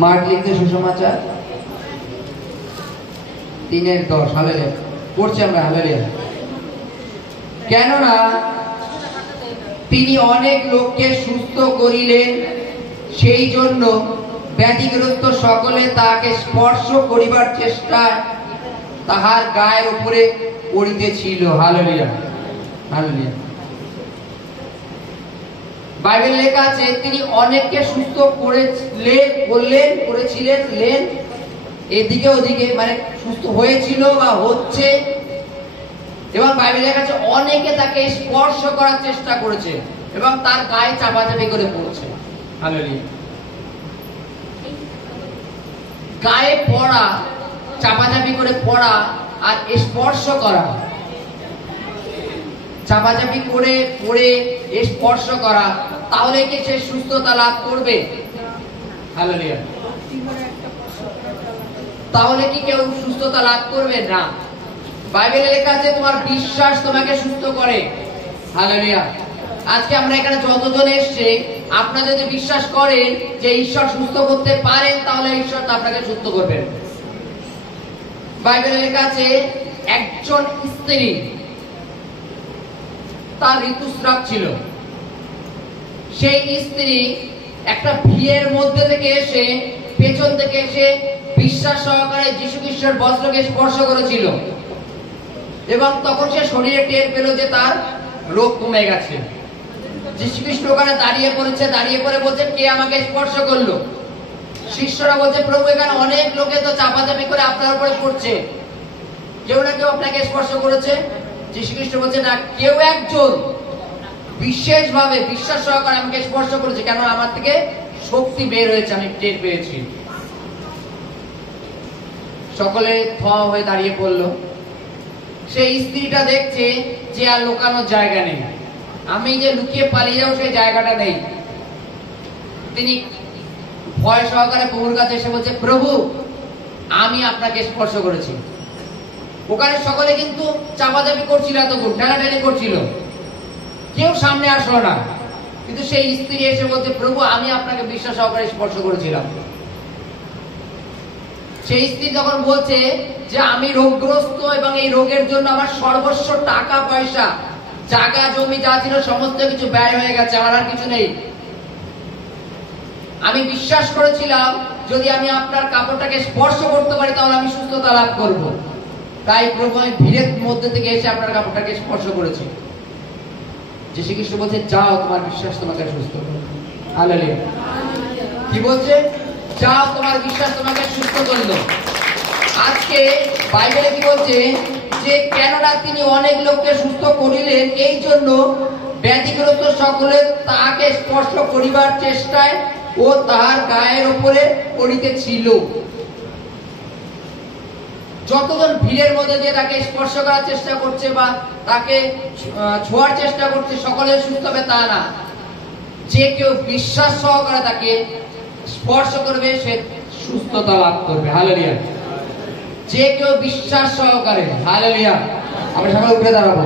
Mark লিখতে সুসমাচার 3:10। Hallelujah পড়ছি আমরা। হালেলুয়া। কেননা তিনি অনেক লোককে সুস্থ করিলেন, সেই জন্য ব্যাধিগ্রস্ত সকলে তাহাকে স্পর্শ করিবার চেষ্টায় তাহার গায়ের উপরে পড়িতেছিল। হালেলুয়া। হালেলুয়া। বাইবেলে লেখা আছে তিনি অনেককে সুস্থ করেছিলেন, এদিকে ওদিকে, মানে সুস্থ হয়েছিল বা হচ্ছে। এবং বাইবেলে লেখা আছে অনেকে তাকে স্পর্শ করার চেষ্টা করেছে এবং তার গায়ে চাপাচাপি করে পড়ছে। হালেলুয়া। গায়ে পড়া, চাপাচাপি করে পড়া আর স্পর্শ করা, চাপাচাপি করে পড়ে স্পর্শ করা, তাহলে কি সে সুস্থতা লাভ করবে? হালেলুয়া। তাহলে কি কেউ সুস্থতা লাভ করবে? না। বাইবেলে লেখা আছে তোমার বিশ্বাস তোমাকে সুস্থ করে। হালেলুয়া। আজকে আমরা এখানে যতজন এসেছে, আপনারা যদি বিশ্বাস করেন যে ঈশ্বর সুস্থ করতে পারেন, তাহলে ঈশ্বর আপনাকে সুস্থ করবেন। বাইবেলে লেখা আছে একজন স্ত্রী, তার ঋতুস্রাব ছিল। সেই স্ত্রী একটা ভিড়ের মধ্যে থেকে এসে, পেছন থেকে এসে বিশ্বাস সহকারে যীশু খ্রিস্টের বস্ত্রকে স্পর্শ করেছিল এবং তখন সে শরীরে টের পেল যে তার রোগ কমে গেছে। যীশু খ্রিস্ট ওখানে দাঁড়িয়ে পড়েছে, দাঁড়িয়ে পড়ে বলছে কে আমাকে স্পর্শ করলো? শিষ্যরা বলছে প্রভু এখানে অনেক লোকে তো চাপাচাপি করে আপনার উপরে পড়ছে, কেউ না কেউ আপনাকে স্পর্শ করেছে। যীশু খ্রিস্ট বলছে না, কেউ একজন বিশেষভাবে বিশ্বাস সহকারে আমাকে স্পর্শ করেছে, কেন আমার থেকে শক্তি বের হয়েছে, আমি টের পেয়েছি। সকলে থ হয়ে দাঁড়িয়ে পড়লো। সেই স্ত্রীটা দেখছে যে আর লুকানোর জায়গা নেই, আমি যে লুকিয়ে পালিয়ে যাবো সেই জায়গাটা নেই। তিনি ভয় সহকারে প্রভুর কাছে এসে বলছে প্রভু আমি আপনাকে স্পর্শ করেছি। ওখানে সকলে কিন্তু চাপাচাপি করছিল, এতক্ষণ টানাটানি করছিল, কেউ সামনে আসলো না। কিন্তু সেই স্ত্রী এসে বলছে প্রভু আমি আপনাকে বিশ্বাস সহকারে স্পর্শ করেছিলাম। সেই স্ত্রী তখন বলছে যে আমি রোগগ্রস্ত এবং এই রোগের জন্য আমার সর্বস্ব টাকা পয়সা, জায়গা জমি যা ছিল সমস্ত কিছু ব্যয় হয়ে গেছে, আমার আর কিছু নেই। আমি বিশ্বাস করেছিলাম যদি আমি আপনার কাপড়টাকে স্পর্শ করতে পারি তাহলে আমি সুস্থতা লাভ করব। তাই প্রভু আমি ভিড়ের মধ্যে থেকে এসে আপনার কাপড়টাকে স্পর্শ করেছি। যীশু খ্রিস্ট বলছে যাও তোমার বিশ্বাস তোমাকে সুস্থ করবে। হালেলুয়া। কি বলছে? যাও তোমার বিশ্বাস তোমাকে সুস্থ করলো। আজকে বাইবেলে কি বলছে যে কেননা তিনি অনেক লোককে সুস্থ করিলেন, এই জন্য ব্যাধিগ্রস্ত সকলে তাহাকে স্পর্শ করিবার চেষ্টায় ও তাহার গায়ের উপরে পড়িতেছিল। যতজন ভিড়ের মধ্যে দিয়ে তাকে স্পর্শ করার চেষ্টা করছে বা তাকে ছোঁয়ার চেষ্টা করছে সকলে সুস্থ হবে তা না। যে কেউ বিশ্বাস সহকারে তাকে স্পর্শ করবে সে সুস্থতা লাভ করবে। হালেলুয়া। যে কেউ বিশ্বাস সহকারে। হালেলুয়া। আমরা সবাই উঠে দাঁড়াবো।